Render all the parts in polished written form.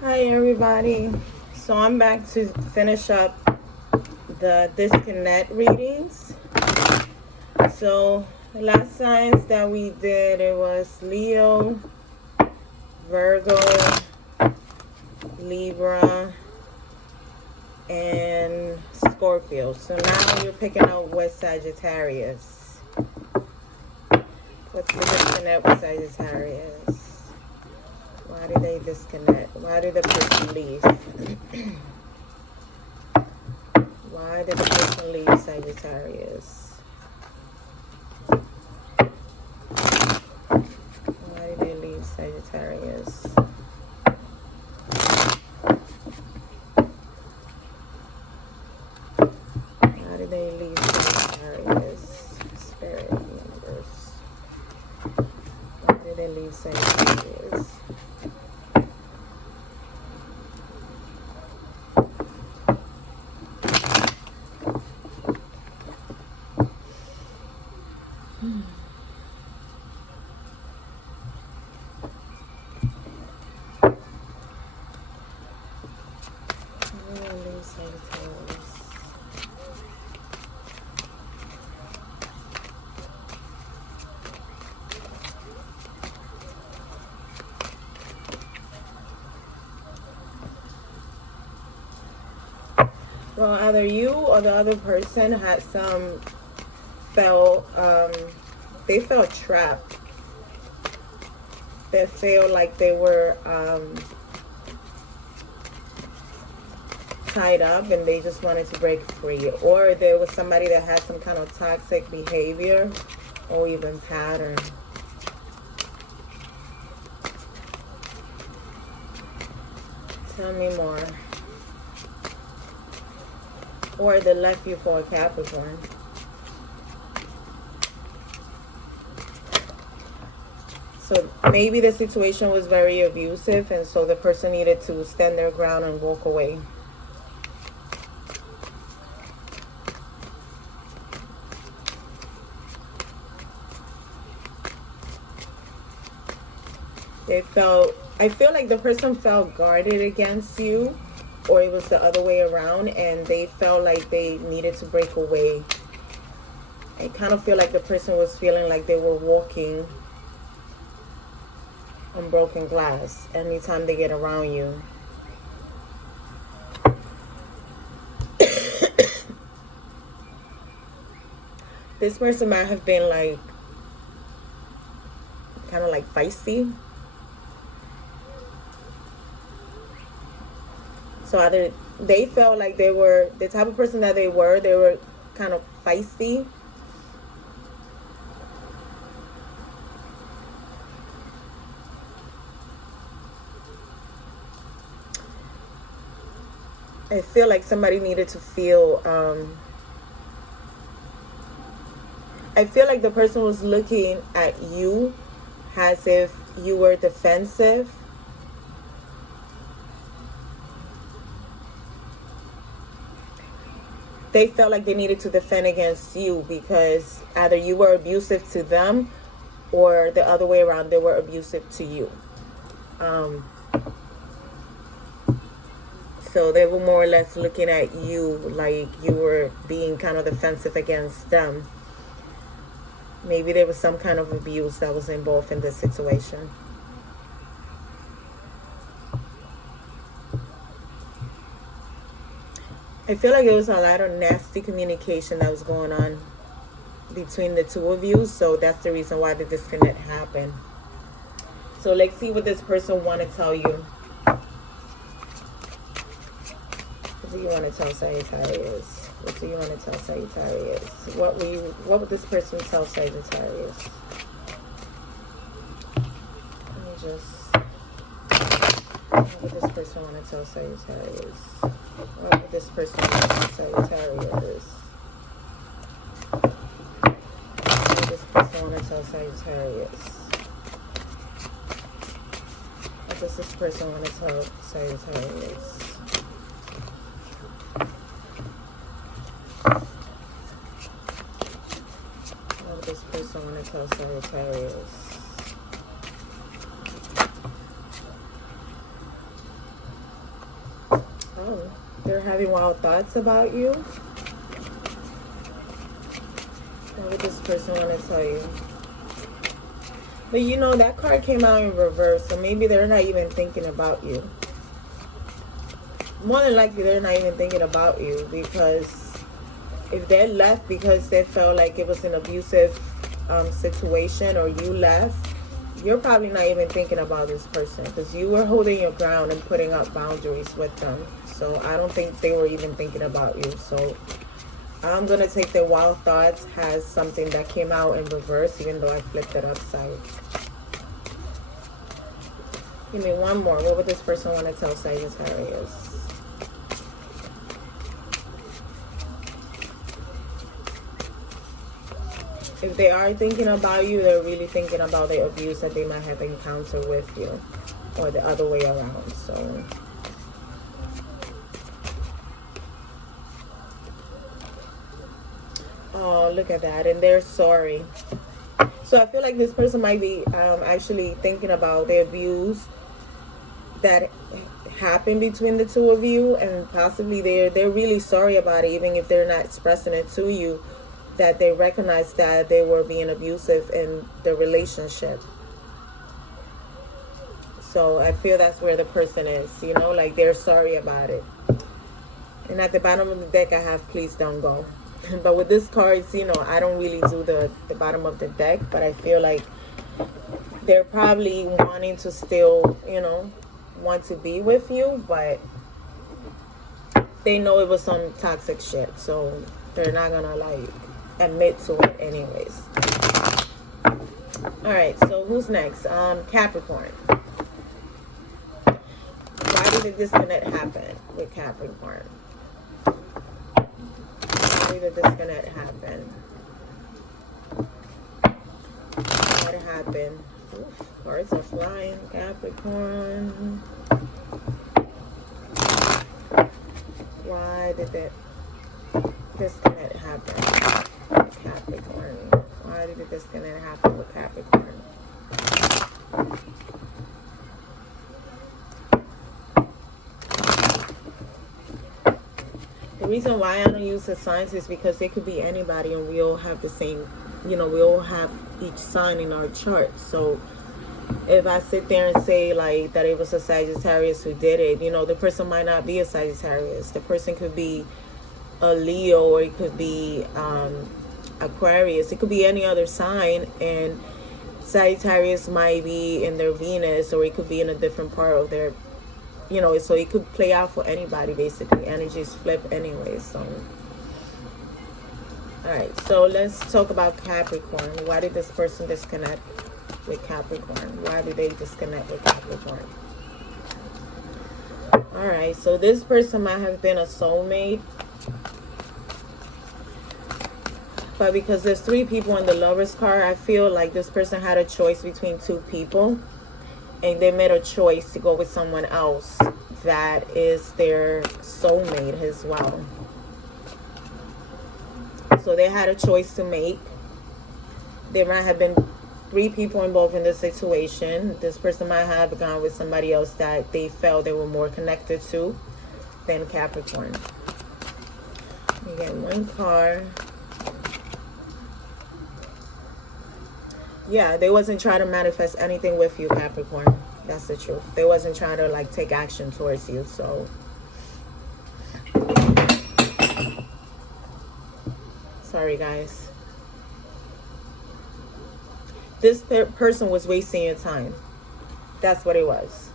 Hi everybody. So I'm back to finish up the disconnect readings. So the last signs that we did, it was Leo, Virgo, Libra, and Scorpio. So now you're picking out with Sagittarius. What's the disconnect with Sagittarius? Why did they disconnect? Why did the person leave? Why did the person leave Sagittarius? Why did they leave Sagittarius? Why did they leave Sagittarius? Spirit, universe. Why did they leave Sagittarius? Well, either you or the other person had they felt trapped. They feel like they were tied up and they just wanted to break free. Or there was somebody that had some kind of toxic behavior or even pattern. Tell me more. Or they left you for a Capricorn. So maybe the situation was very abusive and so the person needed to stand their ground and walk away. I feel like the person felt guarded against you, or it was the other way around, and they felt like they needed to break away. I kind of feel like the person was feeling like they were walking on broken glass anytime they get around you. This person might have been like kind of like feisty. So either they felt like they were the type of person that they were kind of feisty. I feel like somebody needed to feel, I feel like the person was looking at you as if you were defensive. They felt like they needed to defend against you because either you were abusive to them or the other way around, they were abusive to you. So they were more or less looking at you like you were being kind of defensive against them. Maybe there was some kind of abuse that was involved in this situation. I feel like there was a lot of nasty communication that was going on between the two of you. So that's the reason why the disconnect happened. So let's see what this person want to tell you. What do you want to tell Sagittarius? What do you want to tell Sagittarius? What would this person tell Sagittarius? Let me just... What would this person want to tell Sagittarius? What would this person want to tell Sagittarius? What would this person want to tell Sagittarius? What does this person want to tell Sagittarius? What would this person want to tell Sagittarius? Oh, they're having wild thoughts about you. What would this person want to tell you? But you know, that card came out in reverse, so maybe they're not even thinking about you. More than likely, they're not even thinking about you, because if they left because they felt like it was an abusive situation, or you left, you're probably not even thinking about this person, because you were holding your ground and putting up boundaries with them. So I don't think they were even thinking about you. So I'm going to take the wild thoughts has something that came out in reverse, even though I flipped it upside. Give me one more. What would this person want to tell Sagittarius? If they are thinking about you, they're really thinking about the abuse that they might have encountered with you, or the other way around. So oh, look at that. And they're sorry. So I feel like this person might be actually thinking about the abuse that happened between the two of you, and possibly they're really sorry about it, even if they're not expressing it to you, that they recognize that they were being abusive in the relationship. So I feel that's where the person is, you know, like they're sorry about it. And at the bottom of the deck, I have please don't go. But with this cards, you know, I don't really do the bottom of the deck, but I feel like they're probably wanting to still, you know, want to be with you, but they know it was some toxic shit, so they're not gonna like admit to it anyways. All right, so who's next? Capricorn. Why did the disconnect happen with Capricorn? Why did the disconnect happen? What happened? Oof, cards are flying. Capricorn. Why did that disconnect happen? Capricorn. Why did the disconnect happen with Capricorn? The reason why I don't use the signs is because they could be anybody, and we all have the same, you know, we all have each sign in our chart. So if I sit there and say like that it was a Sagittarius who did it, you know, the person might not be a Sagittarius. The person could be a Leo, or it could be Aquarius. It could be any other sign, and Sagittarius might be in their Venus, or it could be in a different part of their, you know, so it could play out for anybody. Basically, energies flip anyway. So all right, so let's talk about Capricorn. Why did this person disconnect with Capricorn? Why did they disconnect with Capricorn? All right, so this person might have been a soulmate, but because there's 3 people in the Lovers card, I feel like this person had a choice between 2 people, and they made a choice to go with someone else that is their soulmate as well. So they had a choice to make. There might have been 3 people involved in this situation. This person might have gone with somebody else that they felt they were more connected to than Capricorn. You get 1 card. Yeah, they wasn't trying to manifest anything with you, Capricorn. That's the truth. They wasn't trying to like take action towards you. So sorry guys. This person was wasting your time. That's what it was.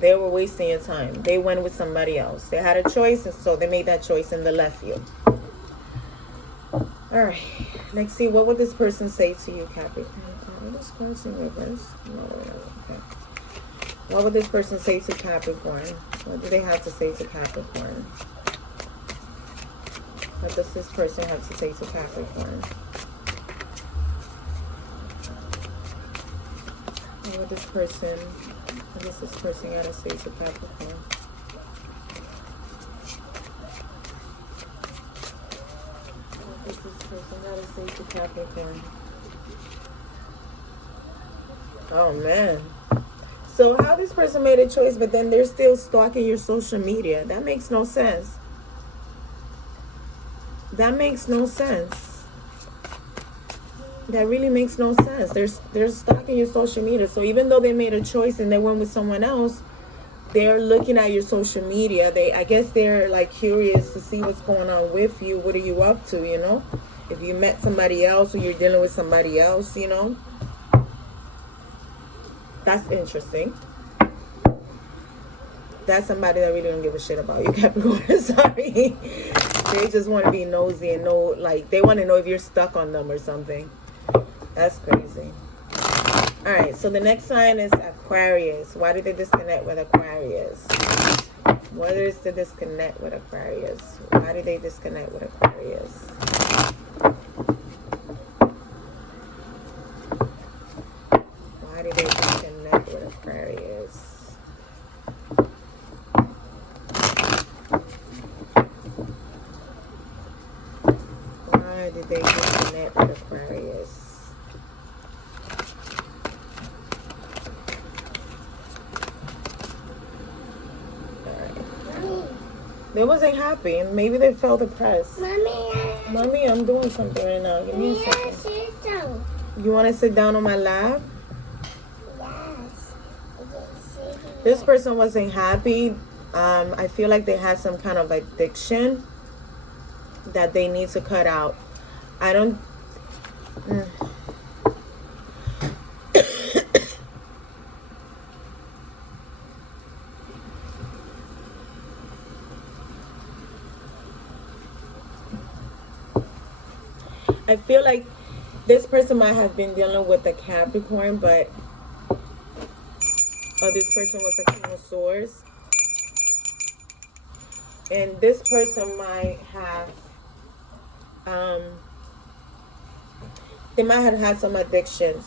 They were wasting your time. They went with somebody else. They had a choice, and so they made that choice and they left you. All right, let's see. What would this person say to you, Capricorn? Are those cards in reverse? No, okay. What would this person say to Capricorn? What do they have to say to Capricorn? What does this person have to say to Capricorn? What does this person gotta say to Capricorn? What does this person gotta say to Capricorn? Oh man. So how this person made a choice, but then they're still stalking your social media? That makes no sense. That makes no sense. That really makes no sense. They're stalking your social media. So even though they made a choice and they went with someone else, they're looking at your social media. I guess they're like curious to see what's going on with you. What are you up to, you know? If you met somebody else or you're dealing with somebody else, you know? That's interesting. That's somebody that really don't give a shit about you, Capricorn. Sorry. They just want to be nosy and know, like, they want to know if you're stuck on them or something. That's crazy. All right, so the next sign is Aquarius. Why did they disconnect with Aquarius? What is the disconnect with Aquarius? Why did they disconnect with Aquarius? Why did they disconnect with Aquarius? Why did they disconnect with Aquarius? They wasn't happy. Maybe they felt depressed. Mommy, I'm doing something right now. Give me a second. You want to sit down on my lap? Yes. This person wasn't happy. I feel like they had some kind of addiction that they need to cut out. I don't... I feel like this person might have been dealing with a Capricorn, but this person was a King of Swords. And this person might have, they might have had some addictions.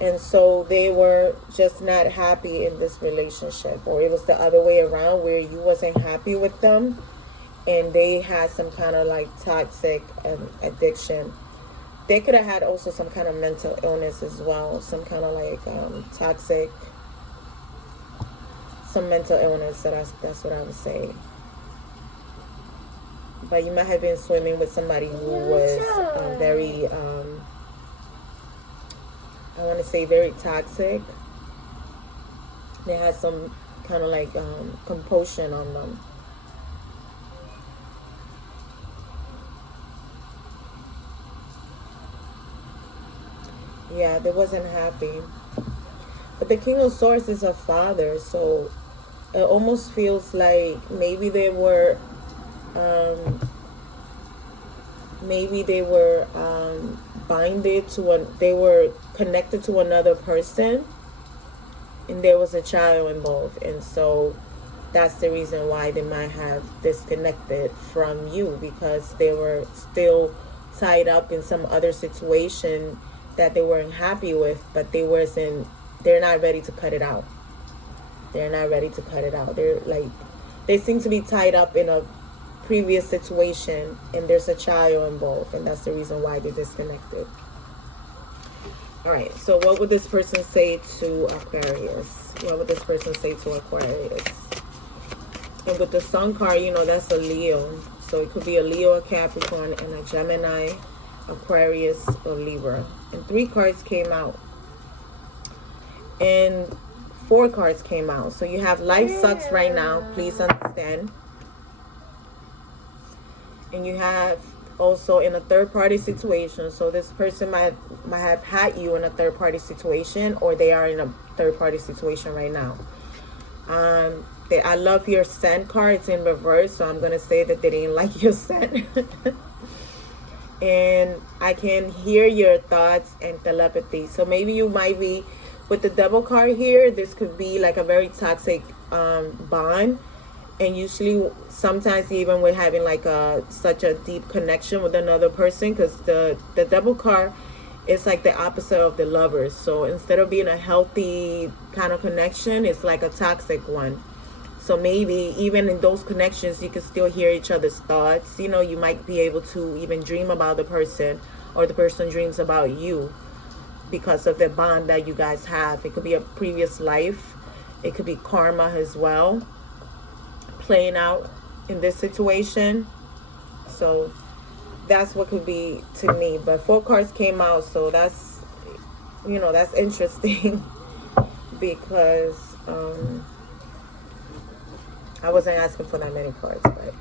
And so they were just not happy in this relationship. Or it was the other way around where you wasn't happy with them. And they had some kind of like toxic addiction. They could have had also some kind of mental illness as well. Some kind of like toxic, some mental illness. So that's what I would say. But you might have been swimming with somebody who was very, I want to say very toxic. They had some kind of like compulsion on them. Yeah, they wasn't happy. But the King of Swords is a father, so it almost feels like maybe they were binded to they were connected to another person, and there was a child involved, and so that's the reason why they might have disconnected from you, because they were still tied up in some other situation that they weren't happy with, but they're not ready to cut it out. They're not ready to cut it out. They seem to be tied up in a previous situation, and there's a child involved, and that's the reason why they're disconnected. All right, so what would this person say to Aquarius? What would this person say to Aquarius? And with the Sun card, you know, that's a Leo. So it could be a Leo, a Capricorn, and a Gemini, Aquarius, or Libra. And 3 cards came out. And 4 cards came out. So you have life sucks right now. Please understand. And you have also in a third-party situation. So this person might have had you in a third-party situation, or they are in a third-party situation right now. I love your scent card. It's in reverse, so I'm going to say that they didn't like your scent. And I can hear your thoughts and telepathy. So maybe you might be, with the double card here, this could be like a very toxic bond. And usually, sometimes even with having like such a deep connection with another person, because the double card is like the opposite of the Lovers. So instead of being a healthy kind of connection, it's like a toxic one. So maybe even in those connections, you can still hear each other's thoughts. You know, you might be able to even dream about the person, or the person dreams about you. because of the bond that you guys have. It could be a previous life. It could be karma as well playing out in this situation. So that's what could be to me. But 4 cards came out, so that's, you know, that's interesting because I wasn't asking for that many cards, but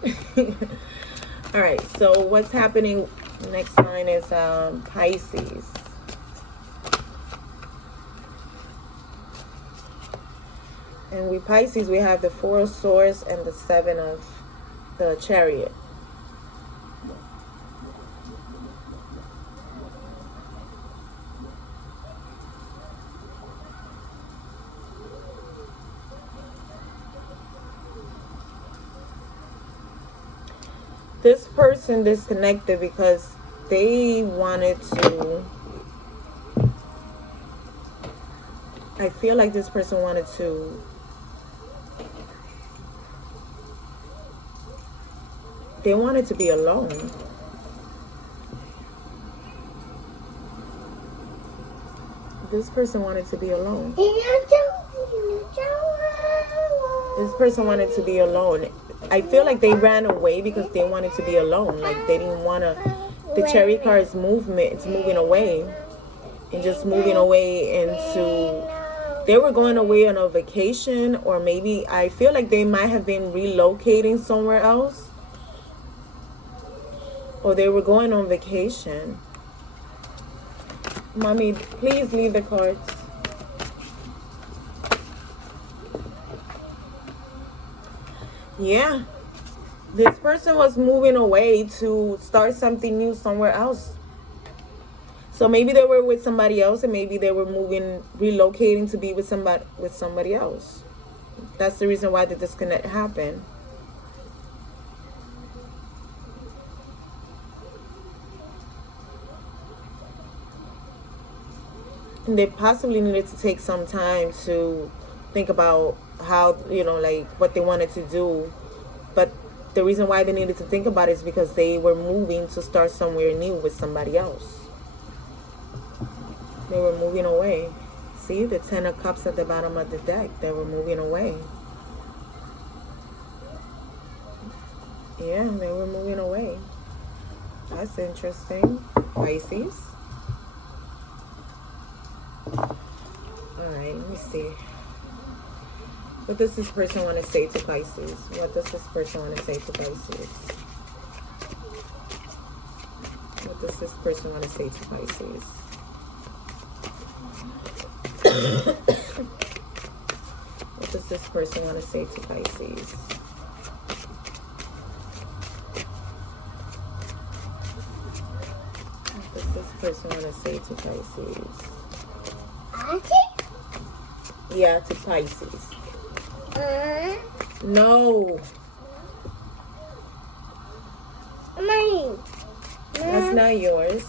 all right, so what's happening? Next sign is Pisces. And with Pisces, we have the 4 of Swords and the 7 of the Chariot. This person disconnected because they wanted to, I feel like this person wanted to, they wanted to be alone. This person wanted to be alone. This person wanted to be alone. I feel like they ran away because they wanted to be alone. Like they didn't want to. The Chariot card is movement. It's moving away. And just moving away into. They were going away on a vacation, or maybe I feel like they might have been relocating somewhere else. Or they were going on vacation. Mommy, please leave the cards. Yeah. This person was moving away to start something new somewhere else. So maybe they were with somebody else, and maybe they were relocating to be with somebody else. That's the reason why the disconnect happened. And they possibly needed to take some time to think about how, you know, like what they wanted to do. But the reason why they needed to think about it is because they were moving to start somewhere new with somebody else. They were moving away. See the 10 of Cups at the bottom of the deck. They were moving away. Yeah, they were moving away. That's interesting. Pisces. Alright, let me see. What does this person want to say to Pisces? What does this person want to say to Pisces? What does this person want to say to Pisces? What does this person want to say to Pisces? What does this person want to say to Pisces? Yeah, to Pisces. No. Mine. That's not yours.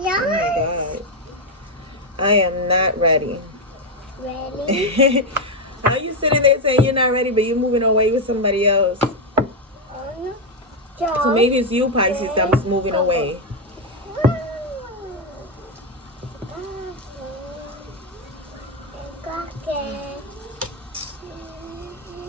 Yeah. Oh my God. I am not ready. Ready? How you sitting there saying you're not ready, but you're moving away with somebody else? So maybe it's you, Pisces, that was moving away.